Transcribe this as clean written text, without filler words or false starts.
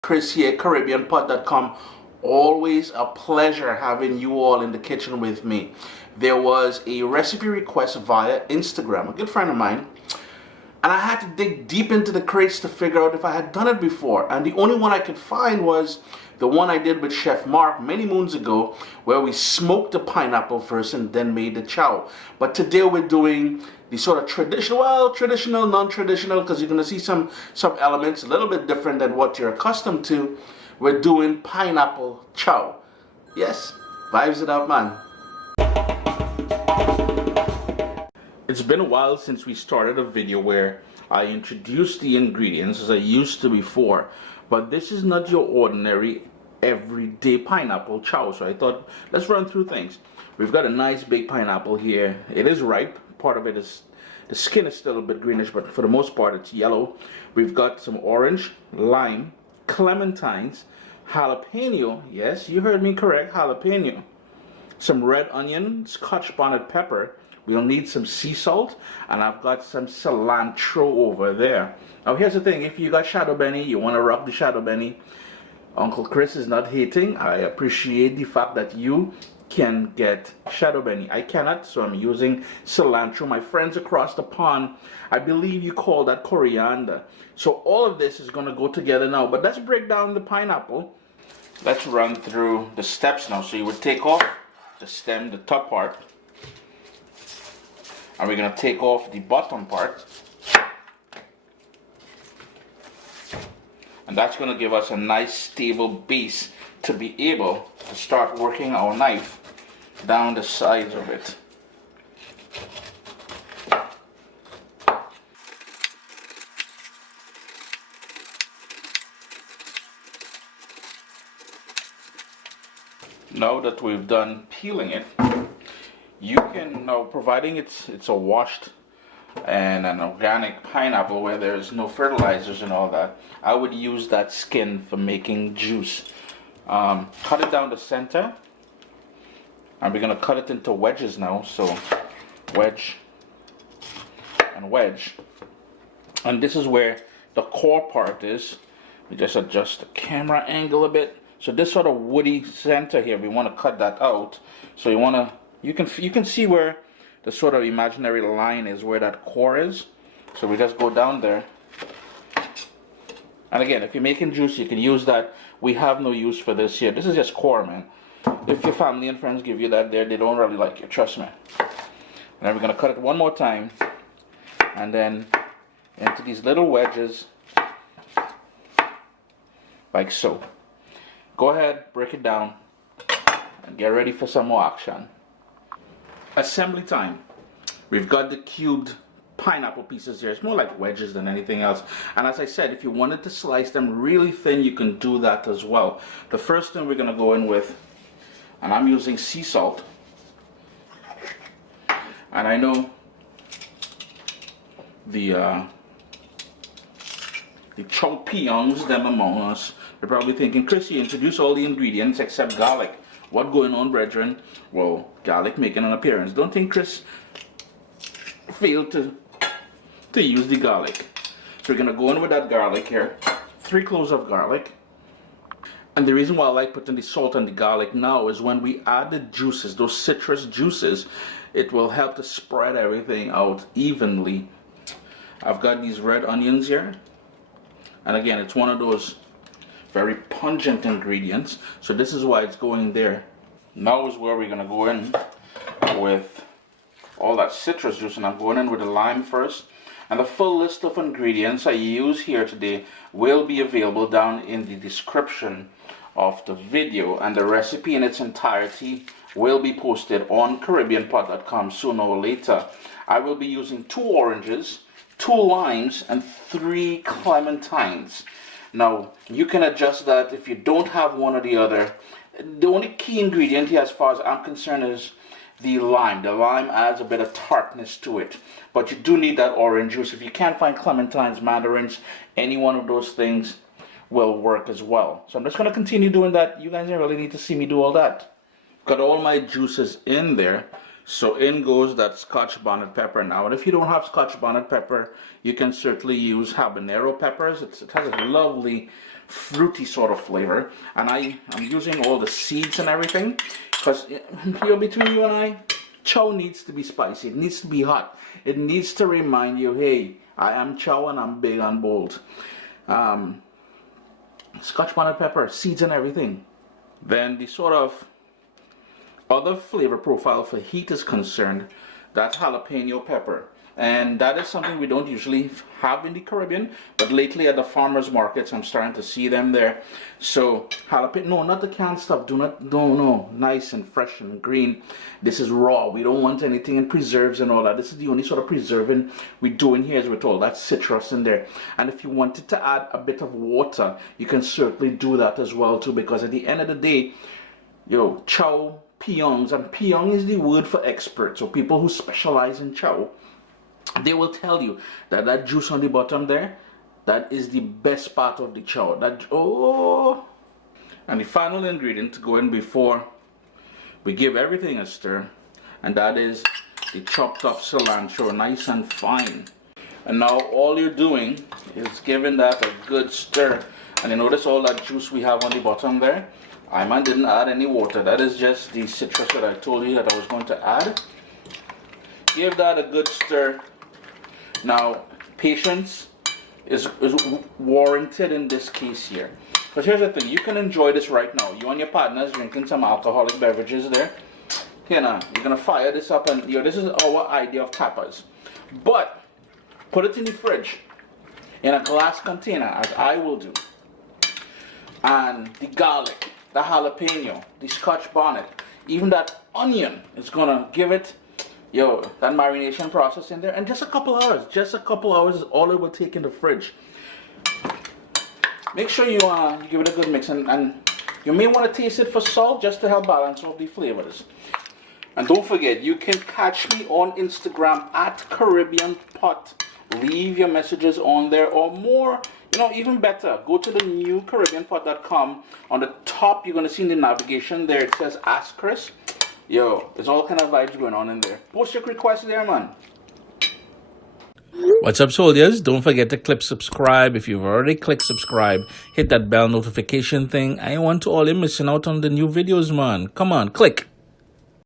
Chris here, CaribbeanPot.com. Always a pleasure having you all in the kitchen with me. There was a recipe request via Instagram, a good friend of mine, and I had to dig deep into the crates to figure out if I had done it before. And the only one I could find was the one I did with Chef Mark many moons ago, where we smoked the pineapple first and then made the chow. But today we're doing the sort of traditional, non-traditional, because you're going to see some elements a little bit different than what you're accustomed to. We're doing pineapple chow. Yes, vibes it up, man. It's been a while since we started a video where I introduced the ingredients as I used to before, but this is not your ordinary everyday pineapple chow, so I thought let's run through things. We've got a nice big pineapple here. It is ripe. Part of it is, the skin is still a bit greenish, but for the most part it's yellow. We've got some orange, lime, clementines, jalapeno, yes, you heard me correct, jalapeno, some red onion, scotch bonnet pepper. We'll need some sea salt, and I've got some cilantro over there. Now here's the thing, if you got shadow benny, you want to rock the shadow benny, Uncle Chris is not hating. I appreciate the fact that you can get shadow benny. I cannot, so I'm using cilantro. My friends across the pond, I believe you call that coriander. So all of this is going to go together now, but let's break down the pineapple. Let's run through the steps now. So you would take off the stem, the top part, and we're going to take off the bottom part, and that's going to give us a nice stable base to be able to start working our knife down the sides of it. Now that we've done peeling it, you can now, providing it's a washed and an organic pineapple where there's no fertilizers and all that, I would use that skin for making juice. Cut it down the center, and we're going to cut it into wedges now. So wedge and wedge, and this is where the core part is. We just adjust the camera angle a bit. So this sort of woody center here, we want to cut that out. So you can see where the sort of imaginary line is, where that core is. So we just go down there. And again, if you're making juice, you can use that. We have no use for this here. This is just core, man. If your family and friends give you that there, they don't really like you, trust me. And then we're going to cut it one more time, and then into these little wedges, like so. Go ahead, break it down, and get ready for some more action. Assembly time. We've got the cubed pineapple pieces here. It's more like wedges than anything else. And as I said, if you wanted to slice them really thin, you can do that as well. The first thing we're going to go in with, and I'm using sea salt. And I know the chow peons, them among us, they're probably thinking, Chris, you introduced all the ingredients except garlic. What going on, brethren? Well, garlic making an appearance. Don't think Chris failed to use the garlic. So we're going to go in with that garlic here. 3 cloves of garlic. And the reason why I like putting the salt and the garlic now is when we add the juices, those citrus juices, it will help to spread everything out evenly. I've got these red onions here. And again, it's one of those very pungent ingredients. So this is why it's going there. Now is where we're going to go in with all that citrus juice, and I'm going in with the lime first. And the full list of ingredients I use here today will be available down in the description of the video, and the recipe in its entirety will be posted on CaribbeanPot.com sooner or later. I will be using 2 oranges, 2 limes, and 3 clementines. Now, you can adjust that if you don't have one or the other. The only key ingredient here, as far as I'm concerned, is the lime. The lime adds a bit of tartness to it, but you do need that orange juice. If you can't find clementines, mandarins, any one of those things will work as well. So I'm just going to continue doing that. You guys don't really need to see me do all that. Got all my juices in there. So in goes that scotch bonnet pepper now. And if you don't have scotch bonnet pepper, you can certainly use habanero peppers. It has a lovely fruity sort of flavor. And I'm using all the seeds and everything because between you and I, chow needs to be spicy. It needs to be hot. It needs to remind you, hey, I am chow and I'm big and bold. Scotch bonnet pepper, seeds and everything. Then the sort of other flavor profile for heat is concerned, that's jalapeno pepper. And that is something we don't usually have in the Caribbean, but lately at the farmers markets I'm starting to see them there. So jalapeno, no, not the canned stuff, no, nice and fresh and green. This is raw. We don't want anything in preserves and all that. This is the only sort of preserving we do in here is with all that citrus in there. And if you wanted to add a bit of water, you can certainly do that as well too, because at the end of the day, chow, peons, and peon is the word for experts, so people who specialize in chow. They will tell you that that juice on the bottom there, that is the best part of the chow. And the final ingredient to go in before we give everything a stir, and that is the chopped up cilantro, nice and fine. And now all you're doing is giving that a good stir. And you notice all that juice we have on the bottom there? I didn't add any water. That is just the citrus that I told you that I was going to add. Give that a good stir. Now, patience is warranted in this case here. But here's the thing, you can enjoy this right now. You and your partners drinking some alcoholic beverages there. You're gonna fire this up, and this is our idea of tapas. But put it in the fridge in a glass container, as I will do. And the garlic, the jalapeno, the scotch bonnet, even that onion is gonna give it that marination process in there, and just a couple hours is all it will take in the fridge. Make sure you give it a good mix, and you may want to taste it for salt just to help balance out the flavors. And don't forget, you can catch me on Instagram at Caribbean Pot. Leave your messages on there, or more, even better, go to the new CaribbeanPot.com. On the top, you're going to see in the navigation there, it says Ask Chris. There's all kind of vibes going on in there. Post your requests there, man. What's up, soldiers? Don't forget to click subscribe. If you've already clicked subscribe, hit that bell notification thing. I want to all you missing out on the new videos, man. Come on, click.